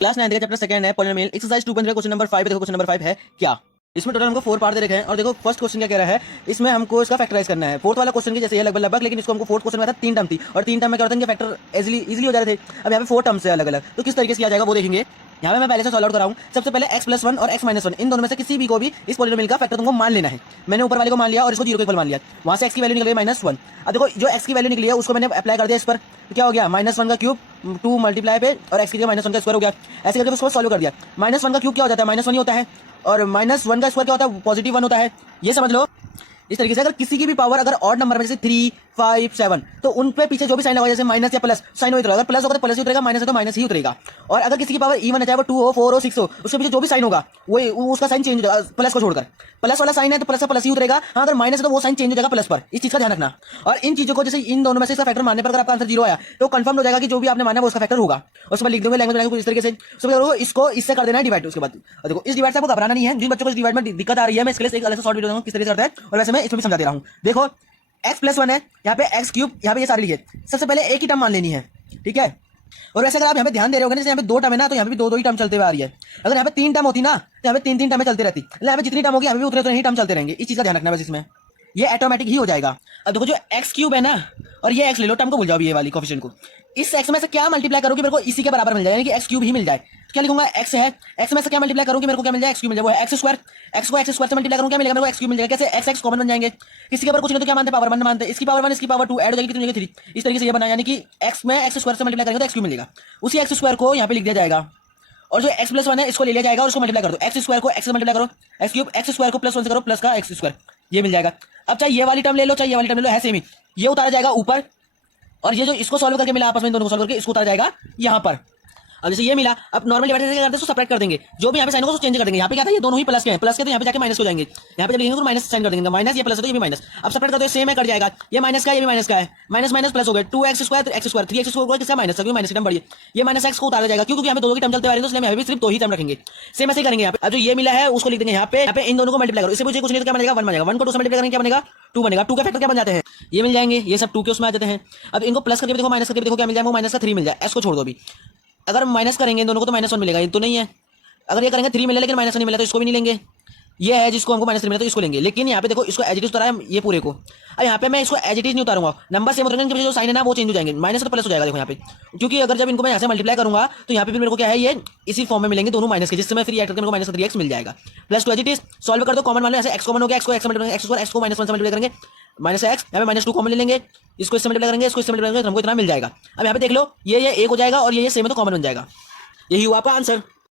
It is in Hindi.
क्लास 9 का चैप्टर सेकंड है पॉलिनोमियल एक्सरसाइज 2.5 क्वेश्चन नंबर 5 देखो क्वेश्चन नंबर 5 है क्या। इसमें टोटल हमको 4 पार्ट दे रखे हैं और देखो फर्स्ट क्वेश्चन क्या कह रहा है, इसमें हमको इसका फैक्टराइज करना है। फोर्थ वाला क्वेश्चन की जैसे है लगभग लगभग, लेकिन इसको हमको फोर्थ क्वेश्चन में था 3 टर्म थी और 3 टर्म में क्या होता है कि फैक्टर इजीली हो जा रहे थे। अब यहाँ पे 4 टर्म्स है अलग अलग, तो किस तरीके से किया जाएगा वो देखेंगे। यहाँ पे मैं पहले से सॉल्व आउट कराऊं। सबसे पहले x+1 और x-1 इन दोनों में से किसी भी को भी इस पॉलिनोमियल का फैक्टर तुमको मान लेना है। मैंने ऊपर वाले को मान लिया और इसको 0 को इक्वल मान लिया। वहां से x की वैल्यू निकल गई -1। अब देखो जो x की वैल्यू निकली है उसको मैंने अप्लाई कर दिया इस पर, तो क्या हो गया -1 का क्यूब 2 मल्टीप्लाई पे और x की जगह -1 का स्क्वायर हो गया। ऐसे करके उसको सॉल्व कर दिया। -1 का क्यूब क्या हो जाता है, -1 ही होता है और -1 का स्क्वायर क्या होता है, +1 होता है। ये समझ लो। इस तरीके से अगर किसी की भी पावर अगर ऑड नंबर में जैसे 3, 5, 7 तो उन पे पीछे जो भी साइन लगा जैसे माइनस या प्लस साइन वही उतरेगा। अगर प्लस होगा तो प्लस ही उतरेगा, माइनस है तो माइनस ही उतरेगा। और अगर किसी की पावर इवन है चाहे वो 2 हो 4 हो 6 हो, उसके पीछे जो भी साइन होगा वो उसका साइन चेंज हो जाएगा प्लस को छोड़कर। प्लस वाला साइन है तो प्लस का प्लस ही उतरेगा। हाँ अगर माइनस है तो वो साइन चेंज हो जाएगा प्लस पर। इस चीज का ध्यान रखना। और इन चीजों को जैसे इन दोनों में से इसका फैक्टर मानने पर अगर आपका आंसर 0 आया तो कंफर्म हो जाएगा कि जो भी आपने माना वो उसका फैक्टर होगा। उसके बाद लिख दोगे लैंग्वेज बनाएंगे इस तरीके से। इसको इससे कर देना है डिवाइड। उसके बाद देखो इस डिवाइड से आपको घबराना नहीं है। जिन बच्चों को इस डिवाइड में दिक्कत आ रही है मैं इसके लिए एक अलग से शॉर्ट वीडियो दूंगा किस तरीके से करता है, और वैसे मैं इसमें भी समझा दे रहा हूँ। देखो x+1 है, यहाँ पे x3, यहाँ पे ये सारे लिखे। सबसे पहले एक ही टर्म मान लेनी है, ठीक है। और वैसे अगर आप यहाँ पे ध्यान दे रहे होगे ना, जैसे यहाँ पे 2 टर्म है ना, तो यहाँ पे भी 2 ही टर्म चलते हुए आ रही है। अगर यहाँ पे 3 टर्म होती ना तो यहाँ पे 3 टर्में चलती रहती। यहाँ पे जितनी टर्म होगी यहाँ पे भी उतने ही टर्म चलते रहेंगे। इस चीज का ध्यान रखना है बस, इसमें ये ऑटोमेटिक ही हो जाएगा। अब देखो जो x³ है ना और ये x ले लो, टर्म को भूल जाओ ये वाली कोफिशिएंट को। इस x में से क्या मल्टीप्लाई करोगे मेरे को इसी के बराबर मिल जाए, यानी कि x³ ही मिल जाए। तो क्या लिखूंगा, x है, x में से क्या मल्टीप्लाई करूंगी मेरे को क्या मिल जाए, x³ मिल जाए। वो है x²। x को x² से मल्टीप्लाई करूंगा क्या मिलेगा मेरे को, x³ मिल जाएगा। कैसे x कॉमन बन जाएंगे। किसी के ऊपर कुछ नहीं तो क्या मानते, पावर 1 मानते। इसकी पावर 1 इसकी पावर 2 ऐड हो जाएगी, कितनी हो जाएगी 3। इस तरीके से ये बना, यानी कि x में x² से मल्टीप्लाई करेंगे तो x³ मिलेगा। उसी x² को यहाँ पे लिख दिया जाएगा और जो x+1 है इसको ले लिया जाएगा और उसको मल्टीप्लाई कर दो। x² को x से मल्टीप्लाई करो, x³ x² को +1 से करो प्लस का x², ये मिल जाएगा। अब चाहे ये वाली टर्म ले लो चाहे ये वाली टर्म ले लो, है सेम ही। ये उतारा जाएगा ऊपर और ये जो इसको सॉल्व करके मिला आपस में, दोनों को सॉल्व करके इसको उतारा जाएगा यहाँ पर। अब जैसे ये मिला, अब नॉर्मल डिवाइड क्या करते हैं, सेपरेट कर देंगे। जो भी यहाँ पे साइन होगा उसको चेंज कर देंगे। यहाँ पे क्या था, ये दोनों ही प्लस के हैं, प्लस के तो यहाँ पे जाके माइनस हो जाएंगे। यहाँ पे जब लिखेंगे तो माइनस साइन कर देंगे, माइनस ये प्लस है तो ये भी माइनस। अब सेपरेट कर दो, सेम है कट जाएगा। ये माइनस का ये भी माइनस का है, माइनस माइनस प्लस हो गए। 2x² तो x², 3x² किसका माइनस का, क्योंकि माइनस की टर्म बढ़ी है। ये माइनस x को उतारा जाएगा क्योंकि यहाँ पे दो की टर्म चलते आ रही है, तो इसलिए यहाँ पे सिर्फ 2 ही टर्म रखेंगे। सेम ऐसे करेंगे। यहाँ पे अब जो ये मिला है उसको लिख देंगे यहाँ पे इन दोनों को मल्टीप्लाई करो। इससे मुझे कुछ नहीं तो क्या बनेगा, 1 बनेगा। 1 को 2 से मल्टीप्लाई करेंगे क्या बनेगा, 2 बनेगा। 2 के फैक्टर क्या बन जाते हैं, ये मिल जाएंगे। ये सब 2 के उसमें आ जाते हैं। अब इनको प्लस करके देखो, माइनस करके देखो क्या मिल जाएगा, वो माइनस का 3 मिल जाए। s को छोड़ दो अभी। अगर माइनस करेंगे दोनों को तो -1 मिलेगा, ये तो नहीं है। अगर ये करेंगे 3 मिले लेकिन -1 नहीं मिला तो इसको भी नहीं लेंगे। ये है जिसको हमको -3 मिला तो इसको लेंगे। लेकिन यहाँ पे देखो इसको एज इट इज उतारा है ये पूरे को। अब यहाँ पे मैं इसको एज इट इज नहीं उतारूंगा, नंबर सेम उतारेंगे, जो साइन है ना वो चेंज हो जाएंगे। माइनस तो प्लस हो जाएगा देखो यहाँ पे, क्योंकि अगर जब इनको मैं यहाँ से मल्टीप्लाई करूंगा तो यहाँ पे फिर मेरे को क्या है, ये इसी फॉर्म में मिलेंगे दोनों माइनस के, जिससे मैं 3 ऐड करके मेरे को -3x मिल जाएगा। +2 एज इट इज सॉल्व कर दो, कॉमन मान लो। ऐसे x कॉमन हो गया, x को x मल्टीप्लाई x² x को -1 से मल्टीप्लाई करेंगे -x, यहाँ पे -2 कॉमन ले लेंगे, इसको इससे मल्टीप्लाई करेंगे, इसको इससे मल्टीप्लाई करेंगे तो हमको इतना मिल जाएगा। अब यहाँ पे देख लो ये 1 हो जाएगा और ये सेम है तो कॉमन बन जाएगा। यही हुआ आपका आंसर।